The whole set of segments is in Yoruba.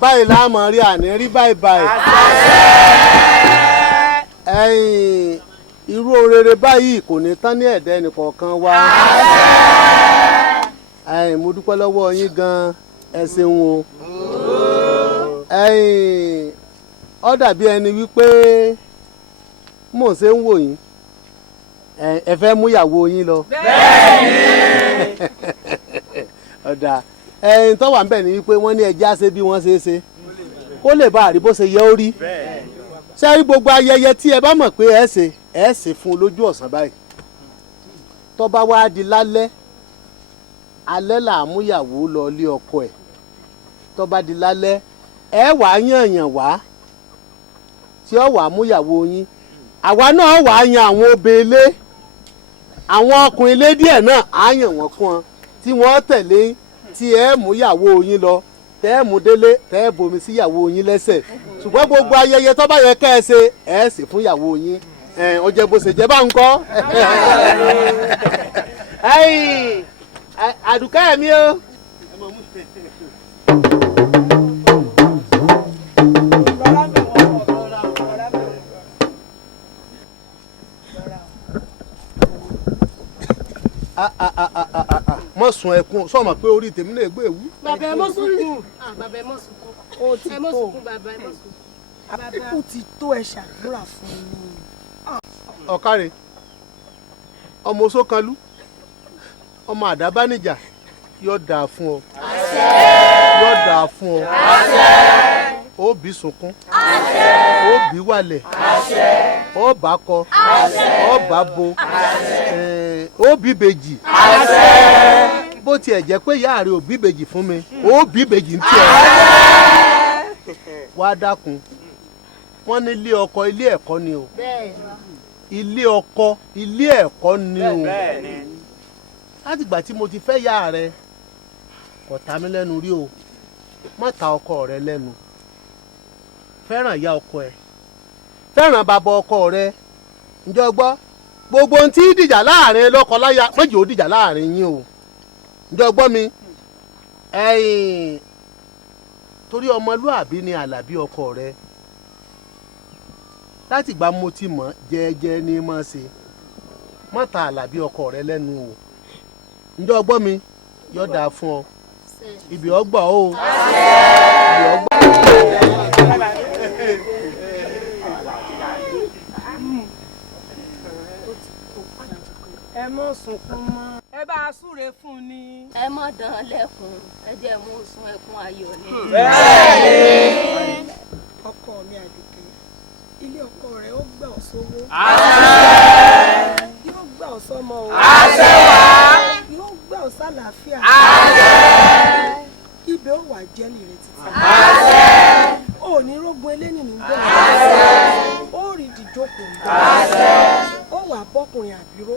báyìí láàmú rí àní rí báyìí. ẹ̀yin irú orere báyìí kò ní tán ní ẹ̀dá ẹnìkọ̀ọ̀kan wa. ẹ̀yin mo dúpẹ́ lọ́wọ́ yín gan-an ẹ ṣeun o. ẹ̀yin ó dàbí ẹni wípé mò ń ṣe ń wò yín ẹ fẹ́ mú ìyàwó yín lọ. bẹ́ẹ̀ni. ọ̀dà ẹ̀yin tó wà ń bẹ̀ ni wípé wọ́n ní ẹja ṣe bí wọ́n ṣe é ṣe kó lè bá àrí bó ṣe yẹ ó rí. ṣé rí gbogbo ayẹyẹ tí ẹ bá mọ̀ pé ẹ ṣe fún un lójú ọ̀sán báyìí tó bá wá di lálẹ́ alẹ́ là á mú ìyàwó lọ ilé ọkọ ẹ̀ tó bá di lálẹ́ ẹ wà á yànyàn wá tí ó wà á mú ìyàwó yín àwa náà wà á yan àwọn obìnrin àwọn ọkùnrin ilé díẹ̀ náà á yàn wọ́n fún wọn tí wọ́n tẹ̀lé tí ẹ mú ìyàwó yín lọ tẹ́ ẹ mú délé tẹ́ ẹ bomi sí ìyàwó yín lẹ́sẹ̀ ṣùgbọ́n gbogbo ayẹyẹ tó bá yẹ kẹ́ ẹ ṣe ẹ sì fún ìyàwó yín ó jẹ́ bó ṣe jẹ́ bá ń kọ́. àdùkẹ́ mi o. mọ sùn ẹkún sọmọ pé orí tèmi náà gbé ewu. bàbá ẹ mọ sùn bàbá ẹ mọ sùn ó ti tó bàbá ẹ mọ sùn. àbíkú ti tó ẹ ṣàdúrà fún mi. ọ̀kàrẹ̀ ọmọ sókanlú ọmọ àdábánijà yóò dáa fún ọ yóò dáa fún ọ ó bí sunkún ó bí wàlẹ̀ ó bá kọ ó bá bo ó bí bèjì bó tiẹ̀ jẹ́ pé ìyá rẹ̀ ò bí bèjì fún mi ó bí bèjì ń tiẹ̀ wá dákun wọ́n ní ilé ọkọ ilé ẹ̀kọ́ ni o ilé ọkọ ilé ẹ̀kọ́ ni o látìgbà tí mo ti fẹ́ yá rẹ kò ta mí lẹ́nu rí o má ta ọkọ rẹ lẹ́nu fẹ́ràn ìyá ọkọ ẹ fẹ́ràn bàbá ọkọ rẹ ǹjọ́ gbọ́ gbogbo ohun tí dìjà láàrin lọ́kọ-láya méjì ó dìjà láàrin yín o ǹjọ́ gbọ́ mi torí ọmọlúàbí ni àlàbí ọkọ rẹ látìgbà mo ti mọ̀ jẹ́ẹ́jẹ́ ní mọ̀ ṣe má ta àlàbí ọkọ rẹ lẹ́nu o ǹjọ́ gbọ́ mi yóò dáa fún ọ ibi ọgbà o ibi ọgbà. ẹ mọ sunkún mọ́ ẹ bá a súre fún ni. ẹ mọ dán lẹ́kùn ẹ jẹ́ mú sun ẹkún ayọ̀ ni. ọkọ mi Àdùkẹ́ ilé ọkọ rẹ ó gbà ọ́ sówó. yóò gbà ọ́ sọ́mọ o. yóò gbà ọ́ sálàáfíà. ibẹ̀ ó wà jẹ́lì rẹ títí. ó ní rógun elénìí bẹ́ẹ̀. ó rí ìdíjókòó bẹ́ẹ̀. ó wà bọ́kùnrin àbíró.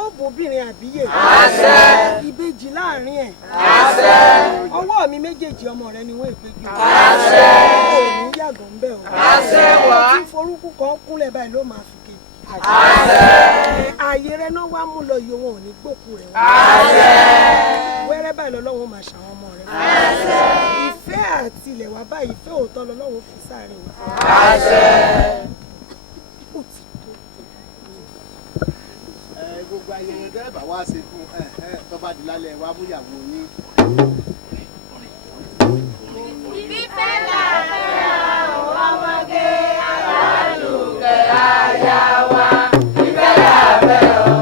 ó bòbìnrin àbíyè. ìbejì láàrin ẹ̀. ọwọ́ mi méjèèjì ọmọ rẹ ni wọ́n èpègbè. ó ní yàgò ń bẹ̀ o. ó ti forúkú kan kúnlẹ̀ báyìí ló máa fi ké. ààyè rẹ náà wá mú lọ iye wọn ò ní gbòkú rẹ. wẹ́rẹ́ báyìí lọ́lọ́wọ́ máa ṣàwọn ọmọ rẹ. ìfẹ́ àti ilẹ̀ wá báyìí ìfẹ́ òótọ́ lọ́lọ́wọ́ fi sáré wa. ó ti tó. gbogbo ayẹyẹ dẹ́rẹ́bà wá ṣe fún tó bá di lálẹ́ wá mú ìyàwó yín. ìfẹ́ làárẹ̀ ọmọge aládùúgbẹ́ àyà wa ìfẹ́ làárẹ̀ o.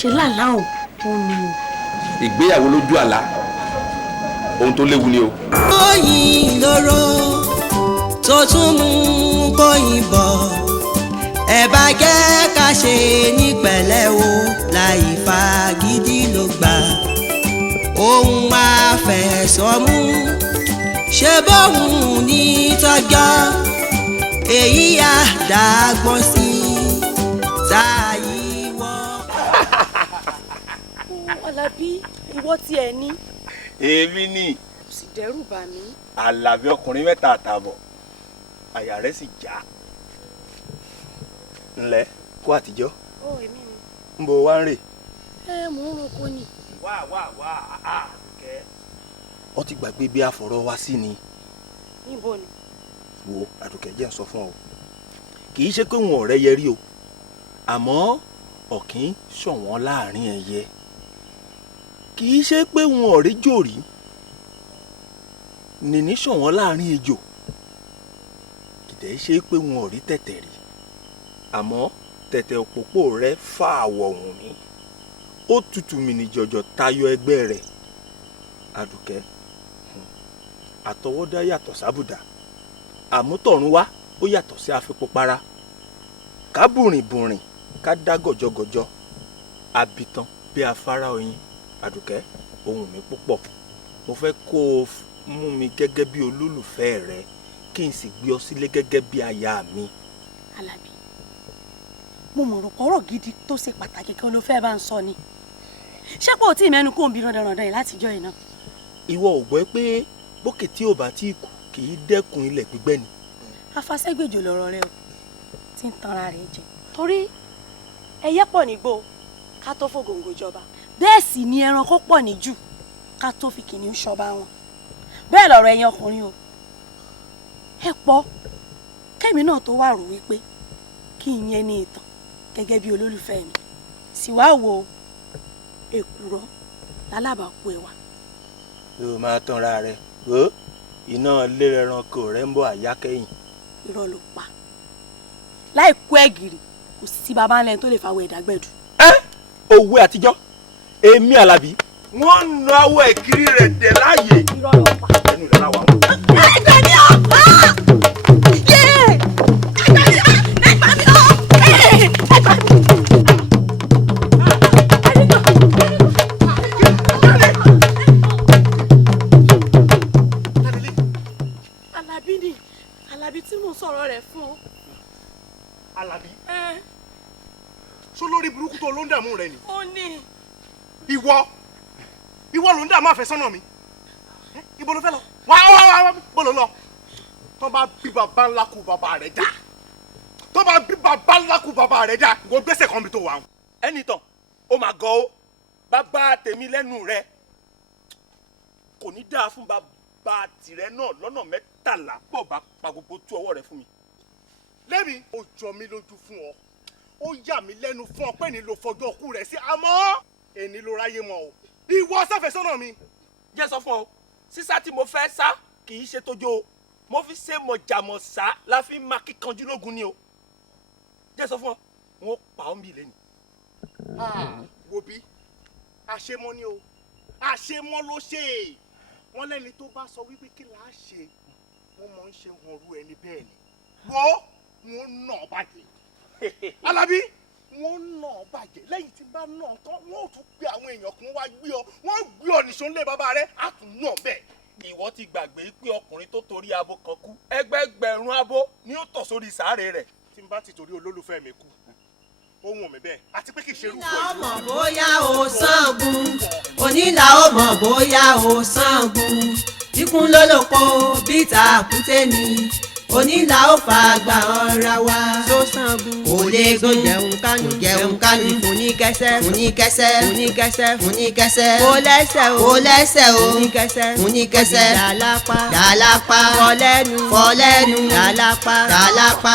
ṣe lálàá o òun ni o. ìgbéyàwó lójú àlá ohun tó léwu ni o. oyin lóró tó tún mú bóyin bọ̀ ẹ bá jẹ́ ká ṣe ní pẹ̀lẹ́ o láì fagídí lò. gbà ohun àfẹsọ̀mú ṣe bóun ní tọ́jọ́ èyí àdàgbọ́n sí táyì wọ́. Alábí ìwọ tí ẹ ní. èmi ni. kò sì dẹ́rù bà mí. Àlàbí ọkùnrin mẹ́ta àtààbọ̀ àyà rẹ̀ sì já. ńlẹ́ kó àtijọ́. ó èmi ni. ń bo wá ń rè. mò ń roko ni. wá kẹ́. ó ti gbàgbé bí àfọ̀rọ̀ wá sí ni. níbo ni. wo àdùkẹ́ jẹ́ ń sọ fún ọ kì í ṣe pé wọn ọ̀rẹ́ yẹ rí o àmọ́ ọ̀kín ṣọ̀wọ́n láàrin ẹyẹ kì í ṣe pé wọn ọ̀rẹ́ jò rí nìní ṣọ̀wọ́n láàrin ejò kìdẹ́ ṣe pé wọn ọ̀rí tẹ̀tẹ̀ rí àmọ́ tẹ̀tẹ̀ òpópó rẹ̀ fà àwọ̀ wùn mí ó tutù mí ní jọjọ tayọ ẹgbẹ́ rẹ̀ àdùkẹ́ àtọwọ́dá yàtọ̀ sábùdá àmútọ̀run wá ó yàtọ̀ sí àfipópara ká bùrìnbùrìn ká dá gọ̀jọ̀gọ̀jọ̀ àbìtàn bí afárá oyin àdùkẹ́ ohùn mi púpọ̀ mo fẹ́ kó o mú mi gẹ́gẹ́ bí olólùfẹ́ rẹ kí n sì gbé ọ sílé gẹ́gẹ́ bí aya mi. Alábí mo mọ̀rọ̀ kọ́rọ̀ gidi tó ṣe pàtàkì kan ló fẹ́ bá ń sọ ni ṣé kò tí ì mẹ́nu kó ń bi dandan yìí látijọ́ yìí náà. ìwọ ò gbọ́ pé bókè tí ò bá tí kù kì í dẹ́kun ilẹ̀ gbígbẹ́ ni. afasẹ́gbèjò lọ̀rọ̀ rẹ o tí ń tanra rẹ̀ jẹ torí ẹyẹ pọ̀ nígbó ká tó fògòǹgò jọba bẹ́ẹ̀ sì ni ẹranko pọ̀ níjù ká tó fi kìnìún ṣọba wọn bẹ́ẹ̀ lọ̀rọ̀ ẹ̀yin ọkùnrin o ẹ pọ̀ kẹ́mi náà tó wà rò wípé kí n yẹn ní ìtàn gẹ́gẹ́ bí olólùfẹ́ mi sì wá wo èkùrọ́ lálábàákú ẹwà. yóò máa tanra rẹ o iná lé ẹranko rẹ ń bọ̀ àyá kẹ́yìn. irọ́ ló pa láì kú ẹ̀gìrì kò sí baba ńlẹ̀ tó lè fàwọ̀ ẹ̀dágbẹ̀dù. òwe àtijọ́ èmi Àlàbí wọ́n ń na awọ ẹ̀kiri rẹ̀ dẹ̀ láàyè. irọ́ ló pa. ẹnu rẹ̀ láwa wọn. ẹgbẹ́ mi ò pa yé ẹgbẹ́ mi ò ẹgbẹ́ mi ò. Alábí ni Alábí tí mo sọ̀rọ̀ rẹ̀ fún ọ. Alábí ṣó lórí burúkú tó ló ń dààmú rẹ ni. ó ní. ìwọ ló ń dààmú àfẹ́sọ́nà mi ibo ló fẹ́ lọ wá bó ló lọ tó bá bí bàbá ńlá kú bàbá rẹ̀ dá tó bá bí bàbá ńlá kú bàbá rẹ̀ dá ìwọ gbèsè kan bí tó wà. ẹnì tán ó máa gọ ó bàbá tèmi lẹ́nu rẹ kò ní dáa fún bàbá tìrẹ náà lọ́nà mẹ́tàlá pọ̀ bá pa gbogbo tú ọwọ́ rẹ fún mi. lẹ́mi ó jọ mí lójú fún ọ ó yà mí lẹ́nu fún ọ pé ní lo fọjọ́ kú rẹ̀ sí àmọ́ èní ló ráyé mọ́ o ìwọ sáfẹ́sọ́nà mi. jẹ́ sọ fún ọ sísá tí mo fẹ́ sá kì í ṣe tójó o mo fi ṣe mọ̀jàmọ̀ sá la fi máa kíkanjú lógun ni o jẹ́ sọ fún ọ wọn pa ọ́ mi lẹ́nu. wo bí àṣemọ́ ni o àṣemọ́ ló ṣe wọ́n lẹ́ni tó bá sọ wípé kí là á ṣe wọ́n mọ̀ ń ṣe wọn rú ẹni bẹ́ẹ̀ ni wọ́n nà ọ́ bàjẹ́ Alábí wọ́n nà ọ́ bàjẹ́ lẹ́yìn tí bá nà ọ́ tán wọ́n ò tún gbé àwọn èèyàn kan wá gbé ọ wọ́n gbé ọ nìṣó ńlẹ̀ bàbá rẹ̀ á tún nà bẹ́ẹ̀. ìwọ ti gbàgbé pé ọkùnrin tó torí abo kan kú ẹgbẹgbẹ̀rún abo ni ó tọ̀ sórí sàárè rẹ̀. tí n bá ti torí olólùfẹ́ mi kú ohun mi bẹ́ẹ̀ àti pé kì í ṣe irú onílà ó mọ̀ bóyá ó Ṣàngún onílà ó mọ̀ bóyá ó Ṣàngún ikún lólòpó bíta àkúté ni onílà ó fa àgbà ọ̀ra wa tó Ṣàngún kò lè gún jẹun kánú fúnikẹ́sẹ́ kò lẹ́sẹ̀ o fúnikẹ́sẹ̀ dàlápá fọlẹ́nu dàlápá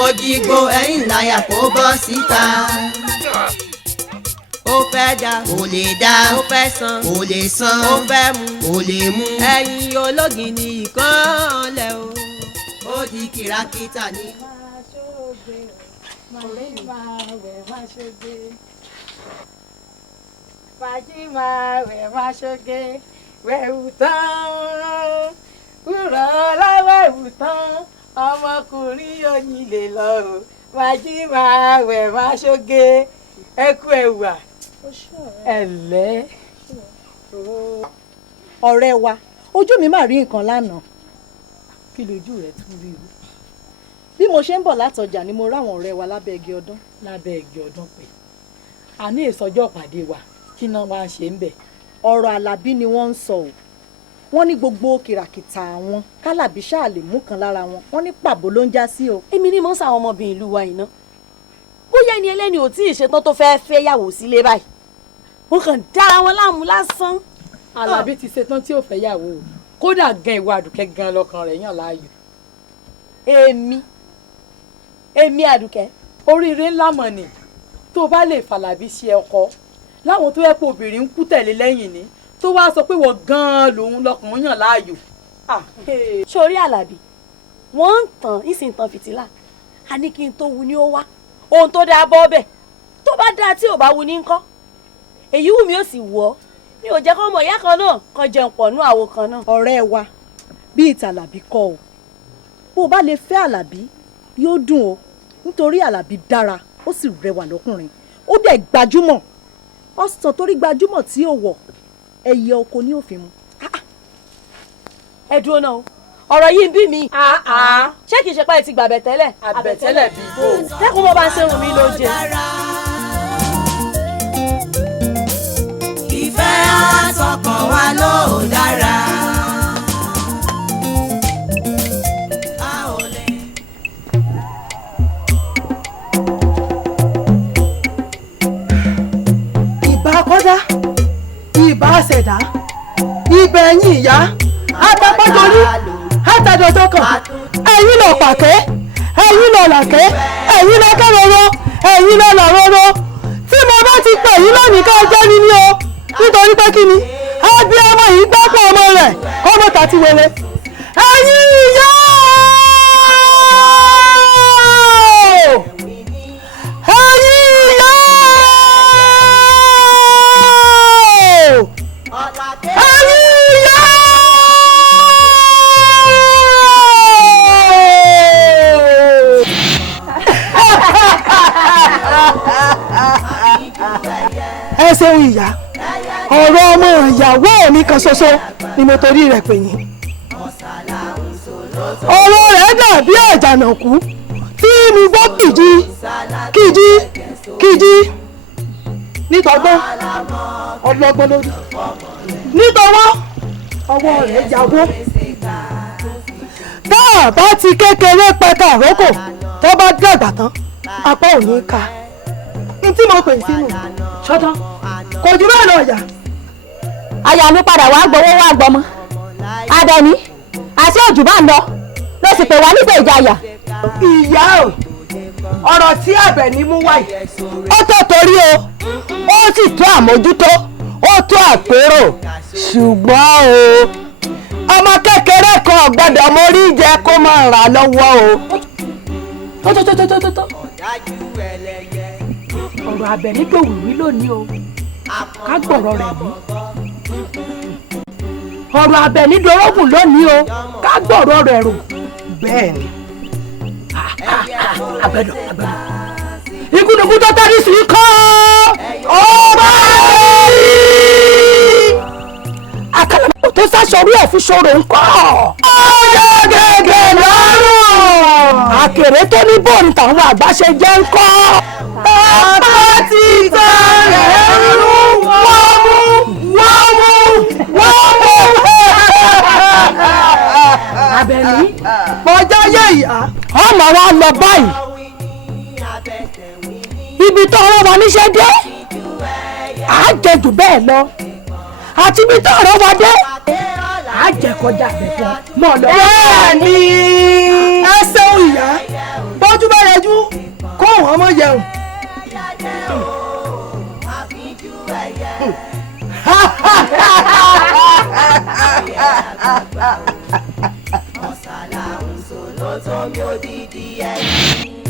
ògìgbò ẹ̀yìn láyà kó bọ́ síta. ó fẹ́ dá kò lè dá ó fẹ́ san kò lè san ó fẹ́ mu kò lè mu ẹ̀yìn ológin ní ìkànlẹ̀ o ó di kìràkìtà ní. fàájì máa wẹ̀ wá ṣoge wẹ̀wù tán kúrò láwẹ̀wù tán ọmọkùnrin yóò nílé lọ o fàájì máa wẹ̀ wá ṣoge ẹkú ẹwà ẹ̀lẹ́. ọ̀rẹ́ wa ojú mi máa rí nǹkan lánàá. Kí lójú rẹ tún rí o? Bí mo ṣe ń bọ̀ látọjà ni mo ráwọn ọ̀rẹ́ wa lábẹ́ igi ọdún. Lábẹ́ igi ọdún pé àní ìsọjọ́ pàdé wa kí náà wá ń ṣe ń bẹ̀. Ọ̀rọ̀ Àlàbí ni wọ́n ń sọ o. Wọ́n ní gbogbo kìràkìtà àwọn kálàbí ṣáà lè mú kan lára wọn. Wọ́n ní pàbó ló ń já sí o. Èmi ni mo ń sàwọn ọmọbìnrin ìlú wa iná bóyá ẹni ẹlẹ́ni ò tí ì ṣetán tó fẹ́ẹ́ fẹ́ yàwó sílé báyìí wọ́n kàn dára wọn láàmú lásán. Àlàbí ti ṣetán tí ò fẹ́ yàwó o kódà gan ìwà Àdùkẹ́ gan lọ́kàn rẹ̀ yàn láàyò. èmi Àdùkẹ́. Oríire ńlá mọ̀ ni tó bá lè fàlàbí ṣe ọkọ láwọn tó yẹ pé obìnrin ń kú tẹ̀lé lẹ́yìn ni tó wá sọ pé wọ́n gan-an lòun lọkùnrin yàn láàyò. Sórí Àlàbí wọ́n ń tàn ìsìn tàn fìtílà a ní kí n tó wu ni ó wá ohun tó dáa bọ́ bẹ̀ tó bá dáa tí ò bá wu ní ńkọ́ èyí wù mí ó sì wù ọ́ mi ò jẹ́ kó mọ̀ ìyá kan náà kan jẹun pọ̀ nú àwo kan náà. Ọ̀rẹ́ wa bíi tàlàbí kọ́ o. Bó o bá lè fẹ́ Àlàbí yóò dùn o nítorí Àlàbí dára ó sì rẹwà lọ́kùnrin ó dẹ̀ gbajúmọ̀ ọ̀sán torí gbajúmọ̀ tí ò wọ̀ ẹyẹ oko ní òfin mu. Ẹ dúró náà ọ̀rọ̀ yìí ń bí mi. Ṣé kìí ṣe pé ẹ ti gbàbẹ̀ tẹ́lẹ̀? Àbẹ̀tẹ́lẹ̀ bíi bò. Lẹ́kùn mo bá ń ṣe rùn mí lóúnjẹ. Ìfẹ́ àtọkàn wa ló dára. Ìbà kọ́dá ìbà ṣẹ̀dá ibẹ̀ ẹ̀yìn ìyá àtàpájọrí àtàdọ̀tọ̀ kan ẹ̀yìn lọ pàkẹ́ ẹ̀yìn lọ làkẹ́ ẹ̀yìn lọ kẹ́rọ̀rọ̀ ẹ̀yìn lọ làrọ̀rọ̀ tí mo bá ti pè yín lónìí ká jẹ́ ni ní o nítorí pé kí ni àbí ọmọ yìí gbọ́pọ̀ ọmọ rẹ̀ ọmọ tàti wẹ̀rẹ̀ ẹ̀yìn ìyá ẹ ṣeun ìyá ọ̀rọ̀ ọmọ ìyàwó mi kan ṣoṣo ni mo torí rẹ̀ pè yín ọ̀rọ̀ rẹ̀ dàbí àjànàkú tí mi gbọ́ kìjì nítọ́gbọ́n ọlọ́gbọ́n lórí nítọ́wọ́ ọwọ́ rẹ̀ jáwó tá a bá ti kékeré pẹ̀ka àrókò tó bá dàgbà tán apá ò ní ká n tí mo pè sínú ṣọ́tán kò jù bẹ́ẹ̀ lọ yà. Aya mi padà wá gbowó wá gbọmọ Adẹni àti òjò bá ń lọ ló sì pè wá nígbà ìjayà. Ìyá o ọ̀rọ̀ tí Àbẹ̀ní mú wáyé Ó tó torí o ó sì tó àmójútó ó tó àpérò ṣùgbọ́n o ọmọ kékeré kan ò gbọ́dọ̀ mórí jẹ kó máa rà lọ́wọ́ o. Tó. Ọ̀rọ̀ Àbẹ̀ní tó wù mí lónìí o ká gbọ̀rọ̀ rẹ̀ mú. Ọ̀rọ̀ Àbẹ̀ní dorógùn lónìí o ká gbọ̀rọ̀ rẹ̀ rò. Bẹ́ẹ̀ni. Àgbẹ̀dọ̀. Ikúdùkú tó tẹ́lí sí kọ́. Ọba àkàlàmọ̀ tó sáṣọrí ẹ̀ fi ṣòro ńkọ́. Ọjọ́ gẹ́gẹ́ lọ́rùn. Àkèré tó ní bọ́ọ̀lù táwọn àgbà ṣe jẹ́ ńkọ́. Ọba ti tán rẹ̀ rú wọ́n mú. Àbẹ̀ní. Bọ́jà yẹ ìyá. Ọmọ wa lọ báyìí. Ibi tó ọ̀rọ̀ wa níṣẹ́ dé. À á jẹ jù bẹ́ẹ̀ lọ. Àti ibi tó ọ̀rọ̀ wa dé. À á jẹ kọjá àbẹ̀fọ́ mọ́ lọ. Bẹ́ẹ̀ni ẹ ṣeun ìyá bọ́jú bá yẹjú kó wọ́n mọ̀ yẹun. Ọ̀sàlà ń sọ lọ́tọ̀ mi ò dídí ẹ̀yìn.